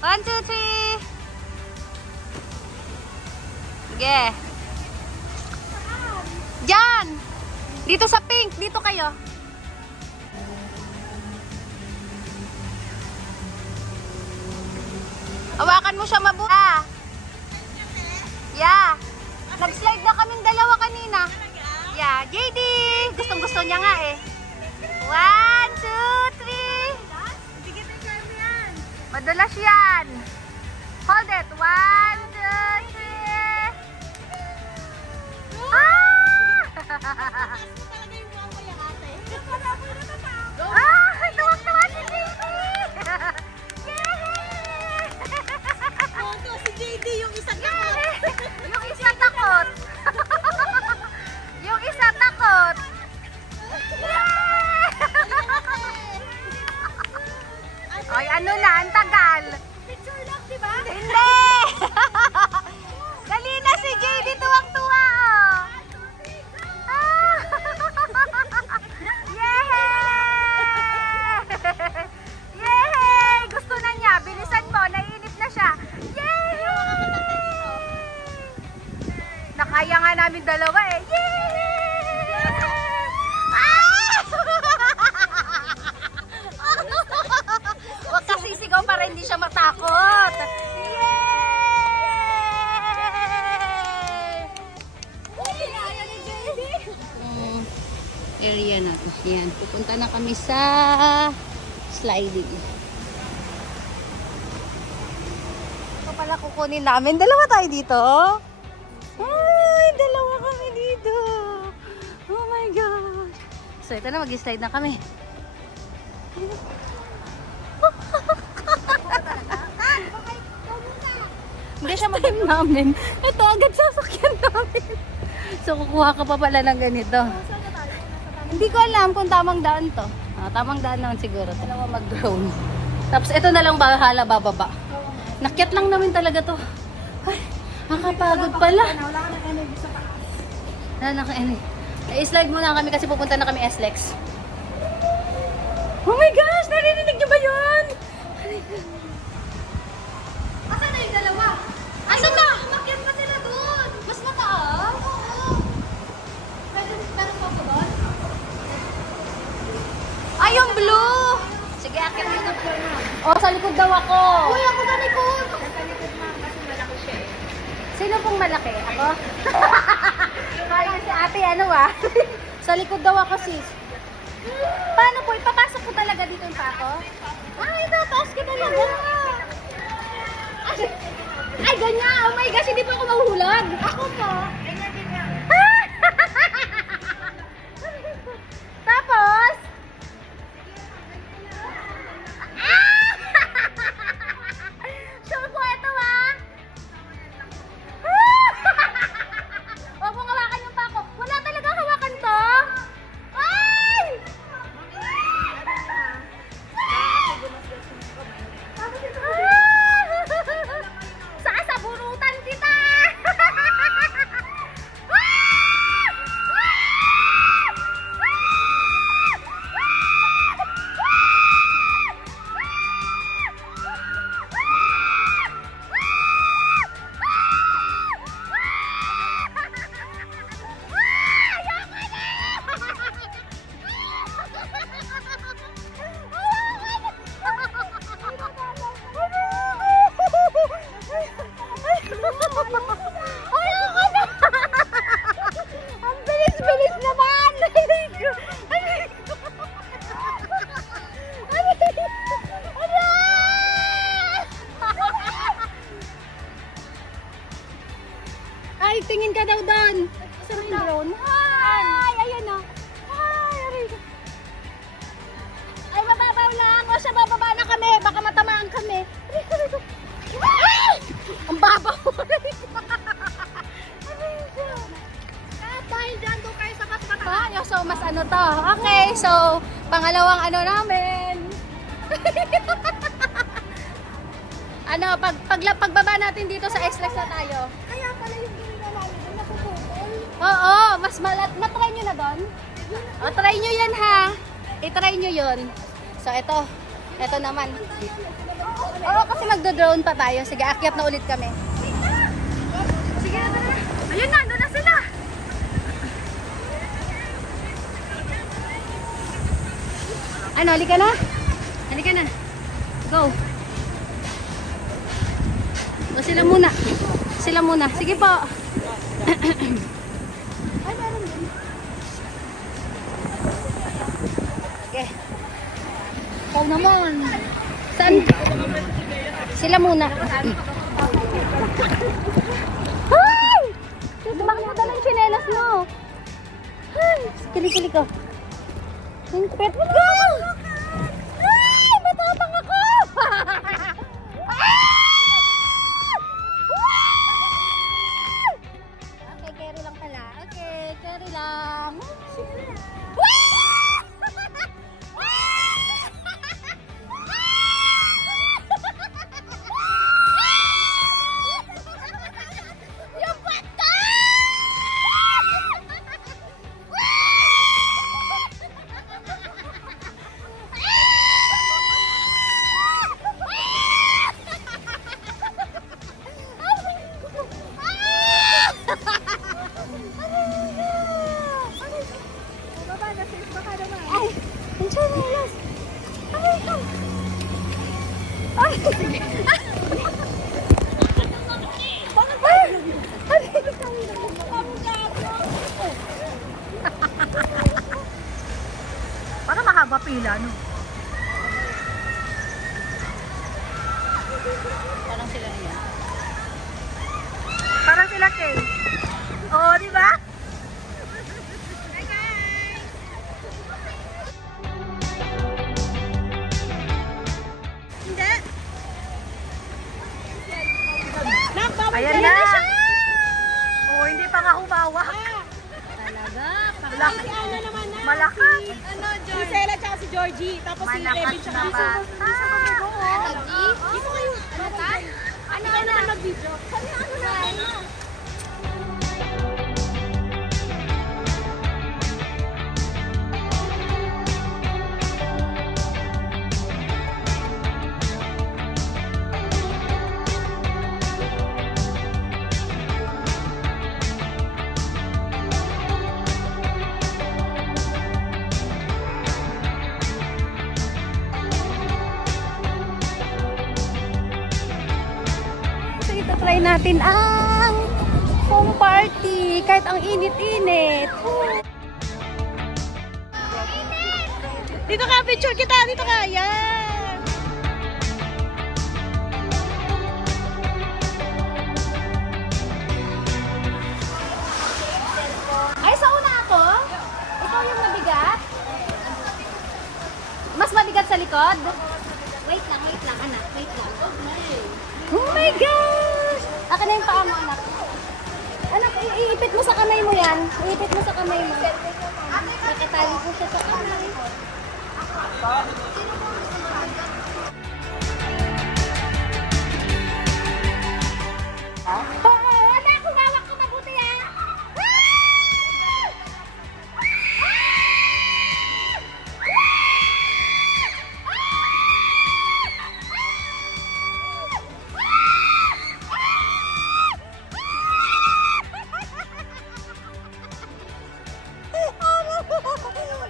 1, 2, 3. Sige. Diyan! Dito sa pink. Dito kayo. Hawakan mo siya mabuti. Yeah. Nag-slide na kaming dalawa kanina. Yeah. JD! Gustong-gusto niya nga eh. 1, 2, 3. Madulas yan. Hold it. 1, 2, 3. Tuwag-tuwa si JD! Si JD yung isa takot. Yung isa takot. Yung isa takot. Ay, ano na, ang tagal. Picture lang, di ba? Hindi! Dali na si JD, tuwang-tuwa, oh. Yay! Yay! Gusto na niya. Bilisan mo, naiinip na siya. Yay! Nakaya nga namin dalawa eh. Yay! Huwag kasi sigaw para hindi siya matakot. Yay! Area na to. Yan. Pupunta na kami sa sliding. Ito pala kukunin namin. Dalawa tayo dito. Ay, dalawa kami dito. Oh my gosh. So, ito na. Mag-slide na kami. Hindi siya mag-time namin. Ito agad sasakyan namin. So, kukuha ka pa pala ng ganito. Hindi ko alam kung tamang daan to. Tamang daan naman siguro. Dalawa mag-drone. Tapos ito na lang bahala bababa. Nakyat lang namin talaga to. Ay, nakapagod pala. Wala ka ng energy sa taas. Wala na energy. I-slide muna kami kasi pupunta na kami SLEX. Oh my gosh! Narinig niyo ba yun? Asan na yung dalawa? Asan na? Umakyat pa sila doon. Mas mataas? Oo. Meron pa ba doon? Ay, yung blue! Sige, akin mo na. Oh, sa likod daw ako. Uy, ako sa likod. Sino pong malaki? Ako? Kaya si ate, ano ah? Sa likod daw ako, sis. Paano po? Ipapasok ko talaga dito pa ako? Ay, taas ka talaga. Ay, ganyan. Oh my gosh, hindi pa ako mahuhulog. Ako po. Tapos? Sure po, ito ah. Huwag mong hawakan yung pako. Wala talagang hawakan to. Ay! Saan sa burutan kita? Ang bilis-bilis naman! Ay, tingin ka daw doon. Saan yung drone? Ay, ayan o. Ay, aray. Ay, mababaw lang. O siya, bababa na kami. Baka matamaan kami. Ay! Ang babaw. Dahil dyan doon kayo sa mas mataas. Tayo, so mas ano to. Okay, so pangalawang ano namin. Ano, pagbaba natin dito sa SLEX na tayo. Kaya pala yung gawin na namin doon napuputol. Oo, mas na-try nyo na doon? O, try nyo yan ha. I-try nyo yun. So, ito naman. Oo, kasi Kasi magdo-drone pa tayo. Sige, akyat na ulit kami. Sige na, tara na. Ayun na, doon na sila. Ano, halika na? Halika na. Go. O, sila muna. Sila muna. Sige po. Ay, meron din. Okay. Ikaw naman. Saan? Sila muna. Ay! Bakit mo dala yung tsinelas mo? Ay! Kili-kili ko. Ang pet ko! Ay! Matapang ako! Okay, carry lang pala. Okay, carry lang. Yung bata! Baba na, sis. Baka naman. Ay! Ang tsinelas! Ay! Ay! Para mahaba pila, no? Parang sila na yan. Parang sila kay. Oo, di ba? Hindi. Ayan na. Oh, hindi pa nga umawa. Talaga? Malaki. Ano naman na? Malaki. Ano, si Stella tsaka si Georgie. Tapos si Malakas Kevin tsaka na si bata. Dito kayo. Ano ka? Ano ka naman mag-video? Ano na? So ito try natin ang home party kahit ang init-init. Dito ka, picture kita. Dito ka. Yan. Ay, sa una ako? Ikaw yung mabigat? Mas mabigat sa likod? Wait lang, anak. Wait lang. Oh my gosh! Akin na yung paa mo, anak. Anak, iipit mo sa kamay mo yan. Iipit mo sa kamay mo. Nakatali ko siya sa kamay. Oo, anak, humawak ka mabuti ah!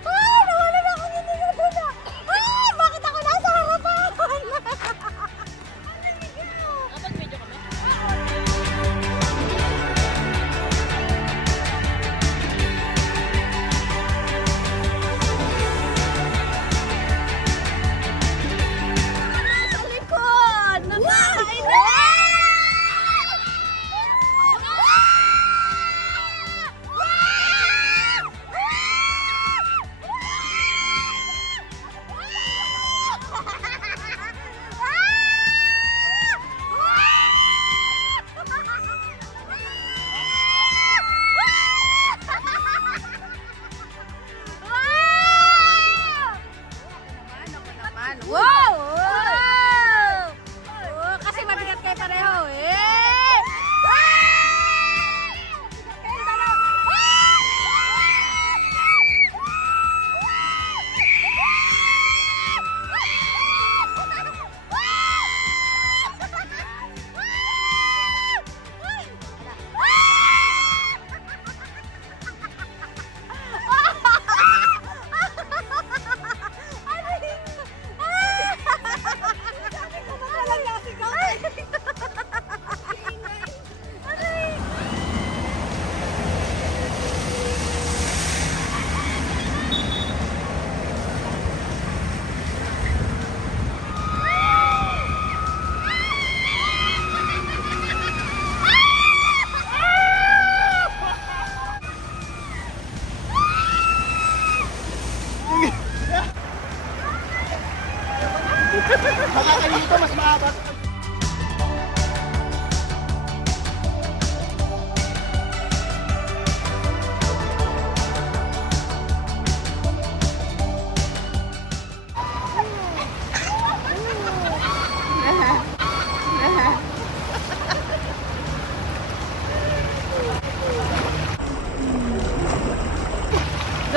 Ay, nawalan ako ng nilito na. Ay!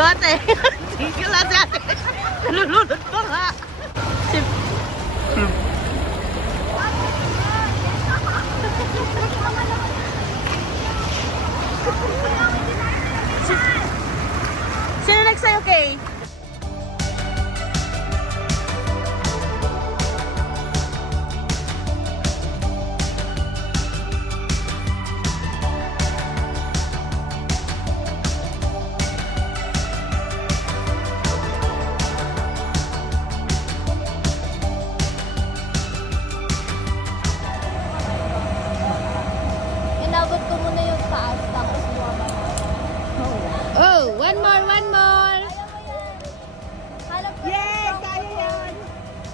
ate. Tigil ate ate. Nalulunod pa nga. Sino next sa'yo, Kay? Inabot ko muna yung taas, tapos bumaba. Oh, one more, one more. Halap ko Yay! Kaya yan!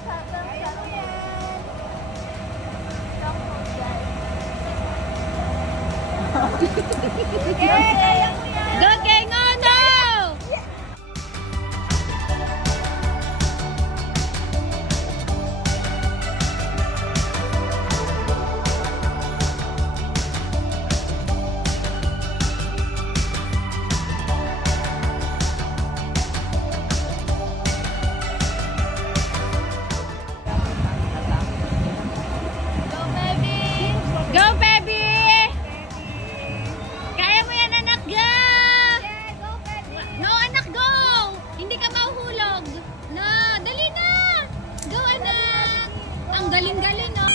Kaya mo yan. Yay! Kaya mo yan! Go, Kay, ngono! Go, baby! Go, baby! Kaya mo yan, anak, go! Yeah, go, baby! No, anak, go! Hindi ka mahuhulog. No, dali na! Go, anak! Ang galing-galing, no?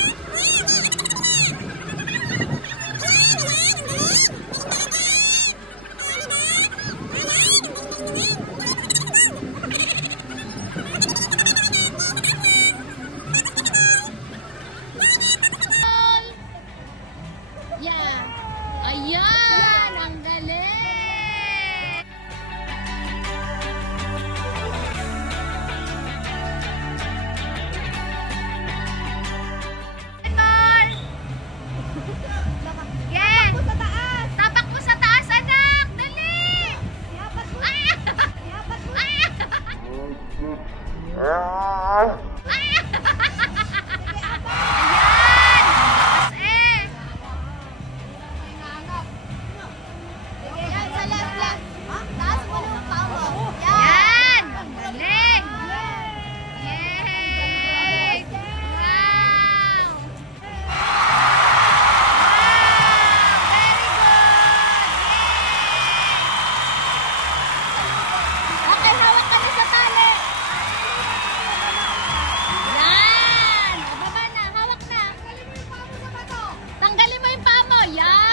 Yeah. Ayan! Ang galing! Tor! Yes! Sa taas! Tapak mo sa taas, anak! Dali! Yapat mo! Ay! Yapat mo! Ay! Ayan! Taas eh! Yan, sa left, left. Taas mo yung paa mo. Yan. Yan! Ang galing! Yay! Wow! Very good! Okay, hawak kami sa tali. Yan! O, baba na, hawak na. Tanggalin mo yung paa mo. Yan!